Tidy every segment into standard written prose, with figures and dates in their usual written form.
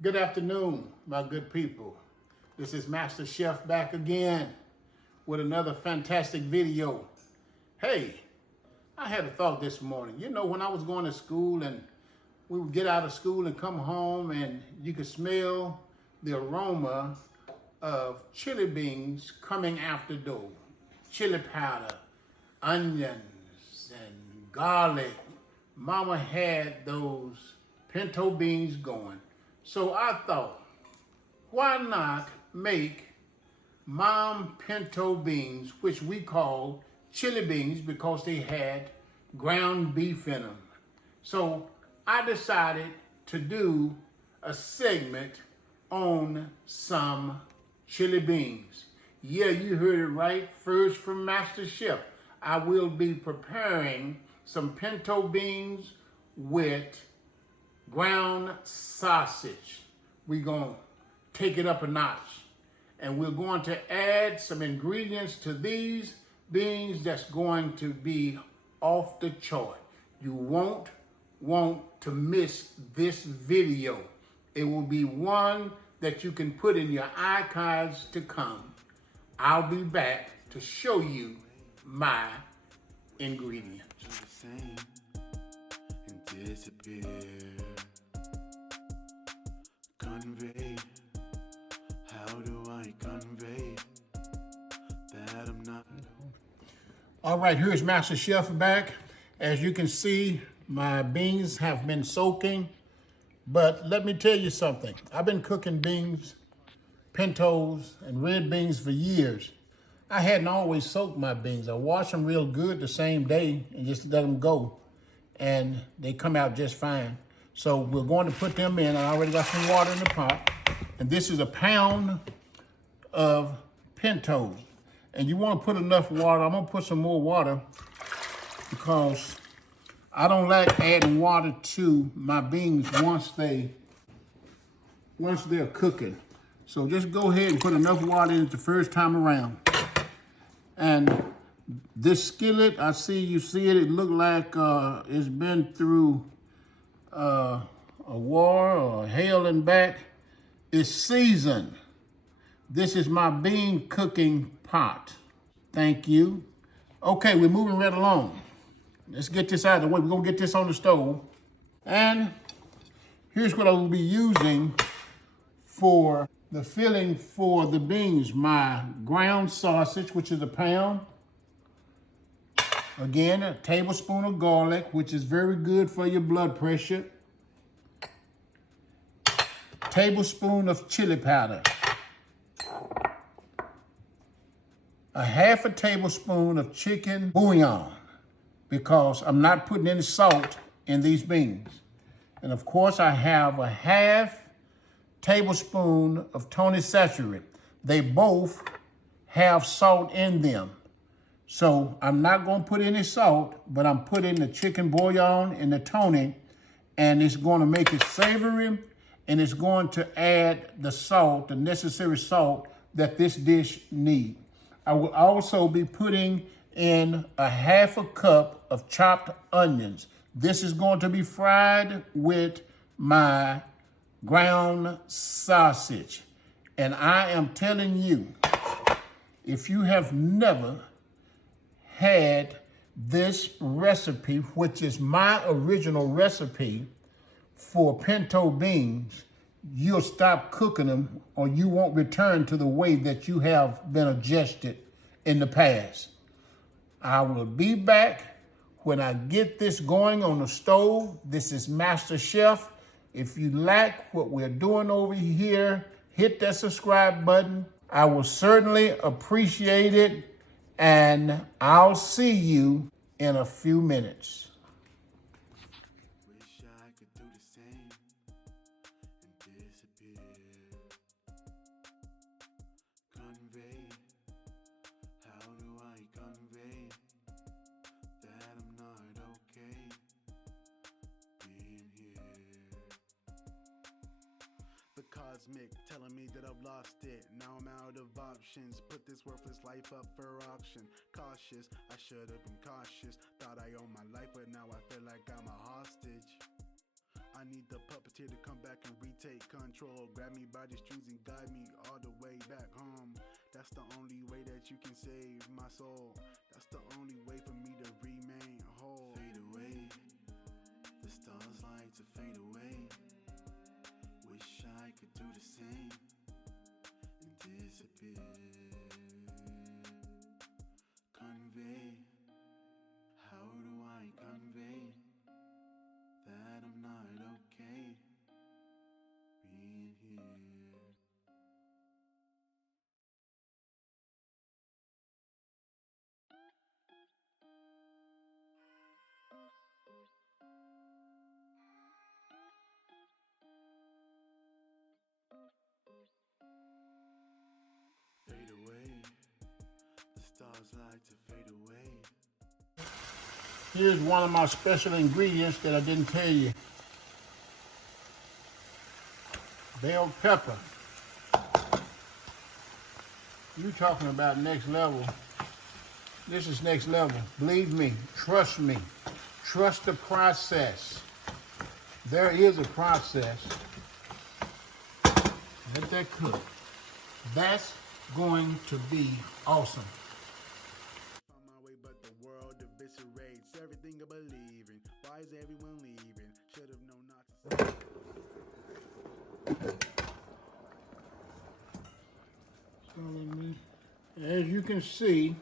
Good afternoon, my good people. This is Master Chef back again with another fantastic video. Hey, I had a thought this morning. You know, when I was going to school and we would get out of school and come home and you could smell the aroma of chili beans coming out the door. Chili powder, onions, and garlic. Mama had those pinto beans going. So I thought, why not make mom pinto beans, which we call chili beans because they had ground beef in them. So I decided to do a segment on some chili beans. Yeah, you heard it right, first from Master Chef. I will be preparing some pinto beans with ground sausage. We're going to take it up a notch. And we're going to add some ingredients to these beans that's going to be off the chart. You won't want to miss this video. It will be one that you can put in your archives to come. I'll be back to show you my ingredients. Convey, how do I convey that I'm not? All right, here's Master Chef back. As you can see, my beans have been soaking, but let me tell you something. I've been cooking beans, pintos, and red beans for years. I hadn't always soaked my beans. I wash them real good the same day and just let them go, and they come out just fine. So we're going to put them in. I already got some water in the pot. And this is a pound of pintos. And you want to put enough water. I'm going to put some more water because I don't like adding water to my beans once they're cooking. So just go ahead and put enough water in it the first time around. And this skillet, you see it, it looked like it's been through a war or hell and back. Is seasoned. This is my bean cooking pot. Thank you. Okay, we're moving right along. Let's get this out of the way. We're gonna get this on the stove. And here's what I will be using for the filling for the beans. My ground sausage, which is a pound. Again, a tablespoon of garlic, which is very good for your blood pressure. Tablespoon of chili powder. A half a tablespoon of chicken bouillon, because I'm not putting any salt in these beans. And of course, I have a half tablespoon of Tony Saccharin. They both have salt in them. So I'm not going to put any salt, but I'm putting the chicken bouillon and the Tony, and it's going to make it savory, and it's going to add the salt, the necessary salt that this dish needs. I will also be putting in a half a cup of chopped onions. This is going to be fried with my ground sausage. And I am telling you, if you have never had this recipe, which is my original recipe for pinto beans, you'll stop cooking them or you won't return to the way that you have been adjusted in the past. I will be back when I get this going on the stove. This is Master Chef. If you like what we're doing over here, hit that subscribe button. I will certainly appreciate it, and I'll see you in a few minutes. Wish I could do the same and disappear. Convey, how do I convey that I'm not okay being here? The cosmic telling me that I've lost it. Now I'm out of options. Put this worthless life up for auction. Cautious, I should have been cautious. Thought I owned my life, but now I feel like I'm a hostage. I need the puppeteer to come back and retake control. Grab me by the strings and guide me all the way back home. That's the only way that you can save my soul. That's the only way for me to remain whole. Fade away, the stars like to fade away. Wish I could do the same and disappear. Convey, how do I convey that I'm not okay being here? Fade away, the stars like to fade away. Here's one of my special ingredients that I didn't tell you. Bell pepper. You talking about next level. This is next level. Believe me, trust me. Trust the process. There is a process. Let that cook. That's going to be awesome. On my way, but the world eviscerates everything I believe in. Why is everyone leaving? Should have known not to. As you can see,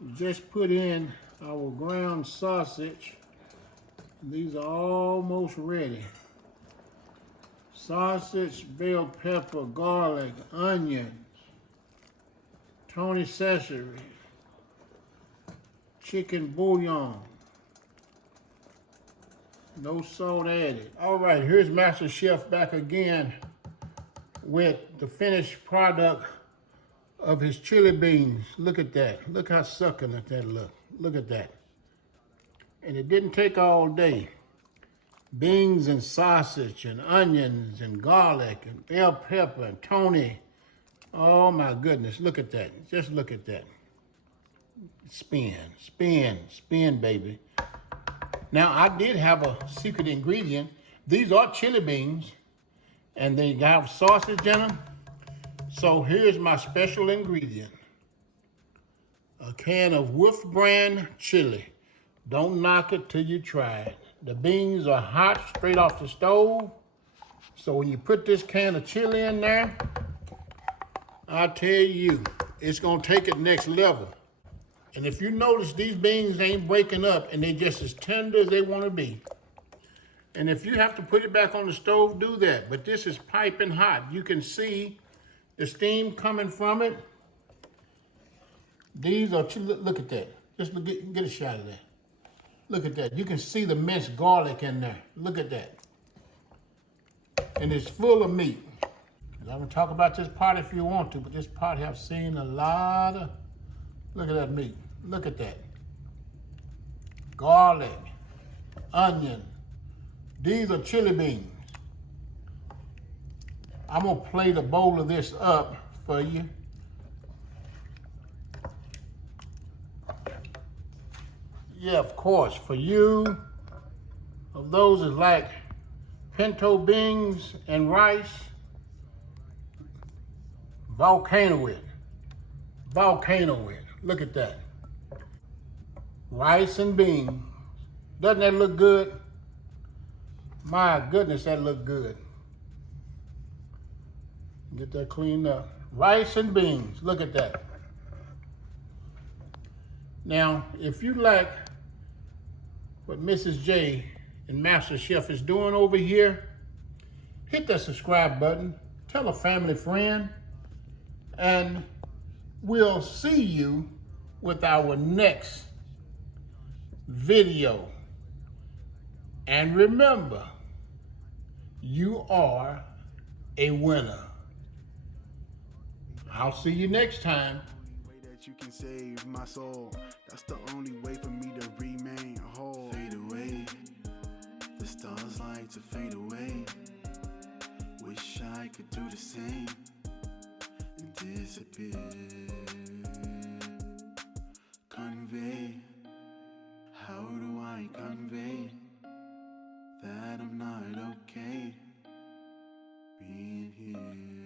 we just put in our ground sausage. These are almost ready. Sausage, bell pepper, garlic, onions, Tony Sesame, chicken bouillon. No salt added. All right, here's Master Chef back again with the finished product of his chili beans. Look at that. Look how succulent that look. Look at that. And it didn't take all day. Beans and sausage and onions and garlic and bell pepper and Tony. Oh my goodness, look at that. Just look at that. Spin, spin, spin, baby. Now, I did have a secret ingredient. These are chili beans, and they have sausage in them. So here's my special ingredient. A can of Wolf brand chili. Don't knock it till you try it. The beans are hot straight off the stove. So when you put this can of chili in there, I tell you, it's gonna take it next level. And if you notice, these beans ain't breaking up and they just as tender as they wanna be. And if you have to put it back on the stove, do that. But this is piping hot. You can see the steam coming from it. These are, look at that. Just get a shot of that. Look at that. You can see the minced garlic in there. Look at that. And it's full of meat. I'm gonna talk about this pot if you want to, but this pot have seen a lot of, look at that meat. Look at that. Garlic, onion. These are chili beans. I'm gonna plate a bowl of this up for you. Yeah, of course, for you, of those that like pinto beans and rice, volcano it. Volcano it. Look at that. Rice and beans. Doesn't that look good? My goodness, that look good. Get that cleaned up. Rice and beans. Look at that. Now, if you like what Mrs. J and Master Chef is doing over here, hit that subscribe button, tell a family friend, and we'll see you with our next video. And remember, you are a winner. I'll see you next time. Way that you can save my soul. That's the only way for me to remain whole. Fade away, the stars like to fade away. Wish I could do the same and disappear. Convey, how do I convey that I'm not being here.